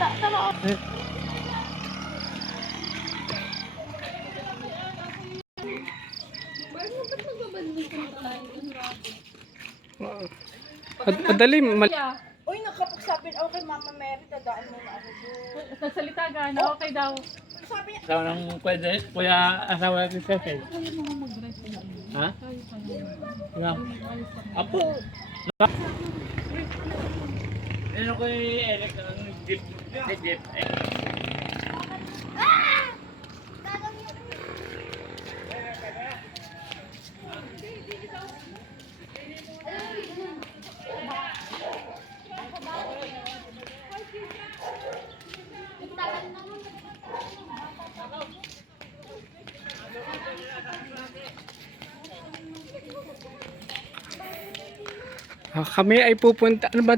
Tama. Madali. Uy, nakapagsapin ako kay Mama Mary, dadaan mo na ako doon. Sasalita ka na okay daw. Sabi niya, Asawa ng pwede, kuya asawa natin sa sel. Ha? Wala. Apo. Ano ko yung Eric ang jeep? Jeep. Kami ay pupunta. Ano ba?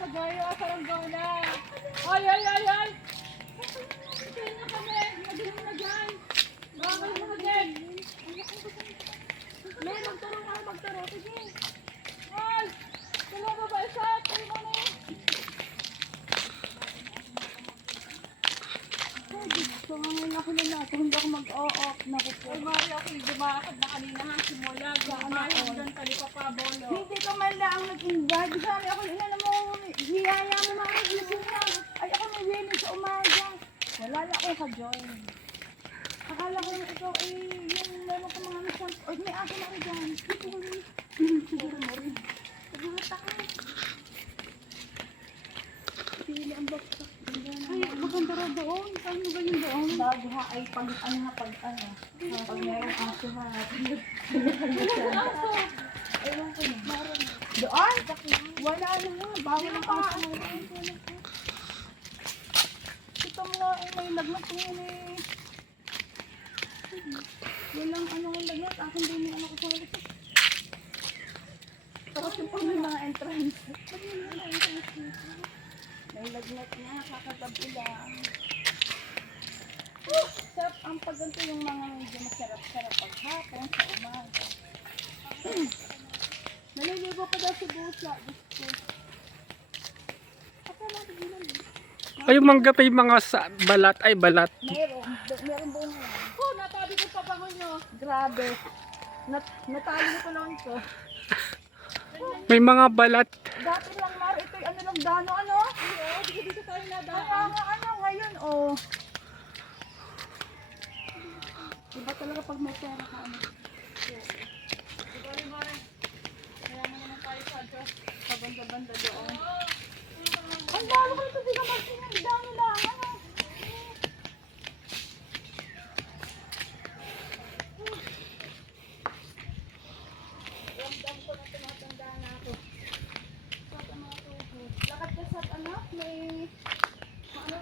Kapagayo, saranggaw na. Ay! Tingnan na kami. Magaling na dyan. Bakit mo na dyan? May magturo. Sige. Ay! Dalawa ba ba? Isa? Tayo mo na yun. gusto nga ngayon ako na natin, hindi ako mag-o-off na ko po. Ay, Mario, ako yung dumakad na kanina ha. Simula. Gumahit doon talipapabolo. Hindi ka man lang nag-invite. Sabi ako, ina na mo, hiyaya mo na ako, gising na. Ay, ako may willing sa umaga. Wala lang ako ka-join. Akala ko yung ito, yung meron ko mga nasal. Ay, may aso na rin dyan. Siguro mo rin. Siguro tayo. Pili ang baksak. Ay, maganda rin doon. Saan mo ba yung doon? Bago ha, ay pag pag merong aso ha. Ewan ko na. Doon? Wala na nga. Bawal ang aso mo. Ito mo nga, may lagnat ngayon eh. Walang anong lagnat. Akin din yung ano ko sa ulit. Tapos yung pang mga entrance. May lagnat na, kakatabi lang. Sarap ang pagganto yung mga medyo masarap-sarap paghapon sa umaga. Naliligo pa daw si Busa. Gusto. Akala ko gilan. Ay, yung mangga pa yung mga balat. Ay, balat. Meron buong yan. Oh, natabi ko pa bangon nyo. Grabe. Natali ko lang ito. May mga balat. Dati lang, Mar, ito'y ano lang dano, ano? Oo, dito tayo Kaya nadaan. nga, ano, ngayon, oh. Iba talaga pag may pera ka, ano? Diba rin, Mare? Kaya mo naman tayo sa Diyos. Sa banda-banda doon. Ang lalo ko ito, di ka magsinang dano lang, ano? Ramdam ko na tumatanda na ako. Lakad ka sa ano? May ano?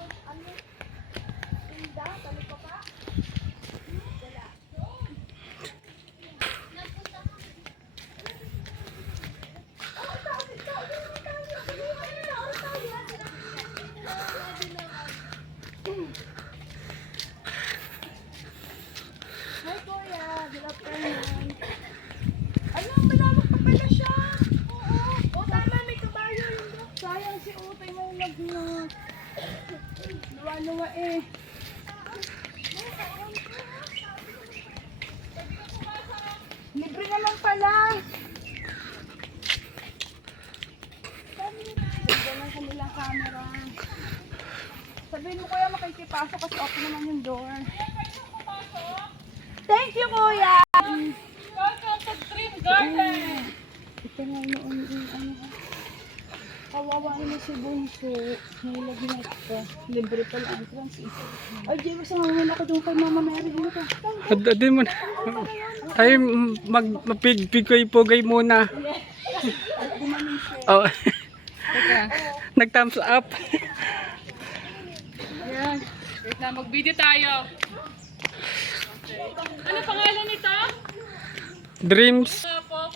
Tinda? Tali ka pa? Wala. Hi Kuya, good afternoon. Ano, malawak pa pala siya. Oo. O tama, may kabayo yun doon. Sayang si Utay may lagnat. Luwa-luwa eh. Libre naman pala. Ganda ng kanilang camera. Sabihin mo kuya makikipasok kasi open naman yung door. Thank you kuya! Welcome to Dream Garden! Ito nga noon yung ano. Kawawa na si Bunso. May lagnat pa. Libre pala entrance eh. Ay, Diego, samahan ako doon kay Mama Mary. Dito ka. Adin mo na. Tayo mapigpigay-pugay muna. Oh. Nag-thumbs up. Ayan. Wait na, mag-video tayo. Ano pangalan nito? Dreams. Po,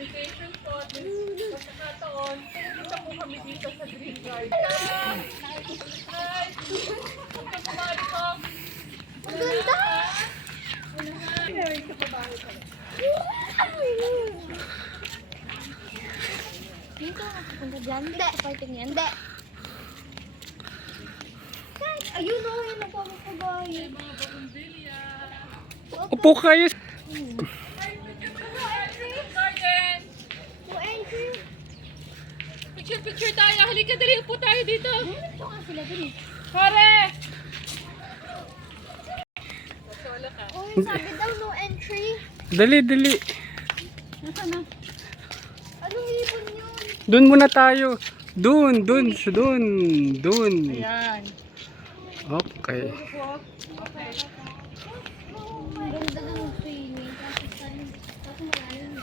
vacation po. Pagkakataon, pumunta po kami dito sa Green Garden. Hi! Punta po bali ko. Maganda! Dito ako punta dyan. Hindi. Sa parting yan. Hindi. Ayun o, yun ang pamakabayan. Mga bumbilya. Upo kayo. Garden! No entry. Picture tayo. Halika, dali. Upo tayo dito. Ito nga sila dun eh. Pare! Oh, sabi daw no entry. Dali, dali. Nasaan na? Anong ibon yun? Doon muna tayo. Doon. Ayan. Okay. Okay. Ang ganda ng swimming. Tapos malalim.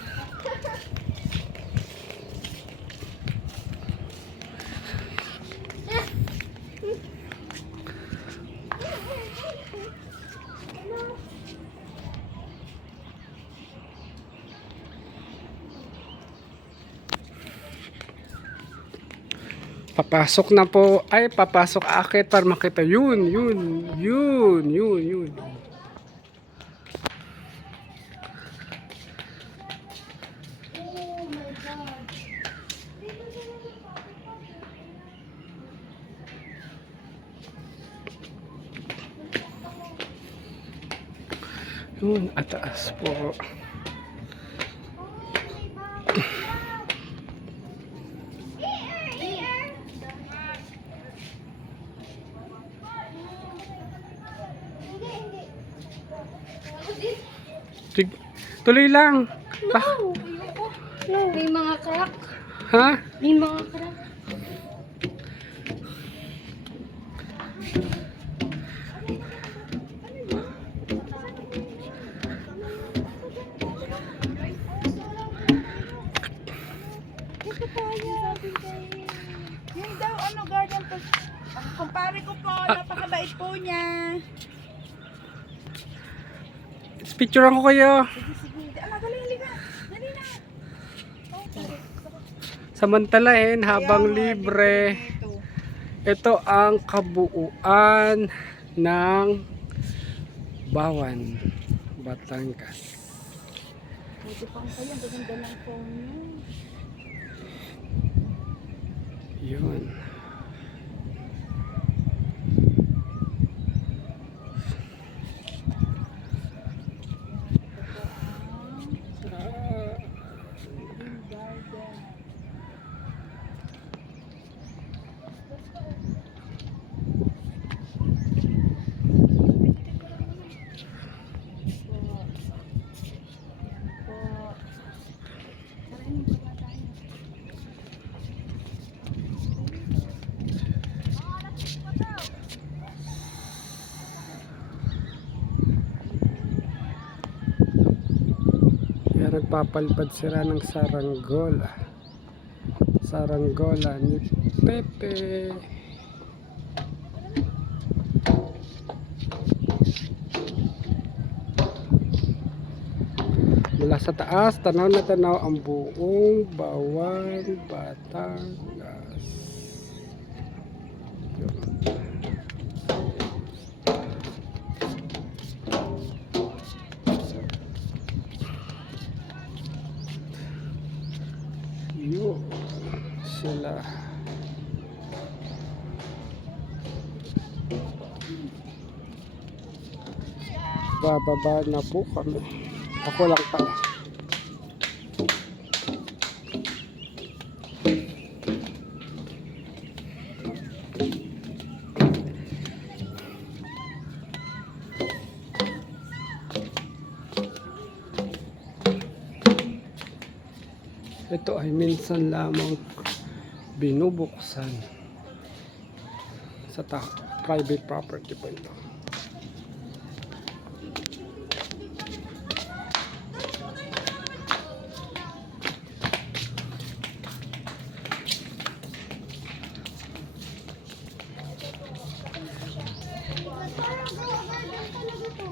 Papasok na po. Ay, papasok akit para makita. Yun. Oh my God. Yun, ataas po. Tuloy lang. No. May mga crack. Ha? May mga crack. Yun daw, garden po. Ang kumpare ko po, napakabait po niya. Picturean ko kayo. Sige, dali, halika. Dali na. Samantalahin habang Ayan, libre. ito. Ito ang kabuuan ng Bawan, Batangas. Pwede pang kayo, ang ganda ng phone niyo. Yun. Kaya nagpapalpad sila ng saranggola. Saranggola ni Pepe. Mula sa taas, tanaw na tanaw ang buong Bawan, Batangas. Yun sila. Bababa na po kami. Ako lang pa. Ito ay minsan lamang binubuksan sa private property po ito. Parang garden talaga to.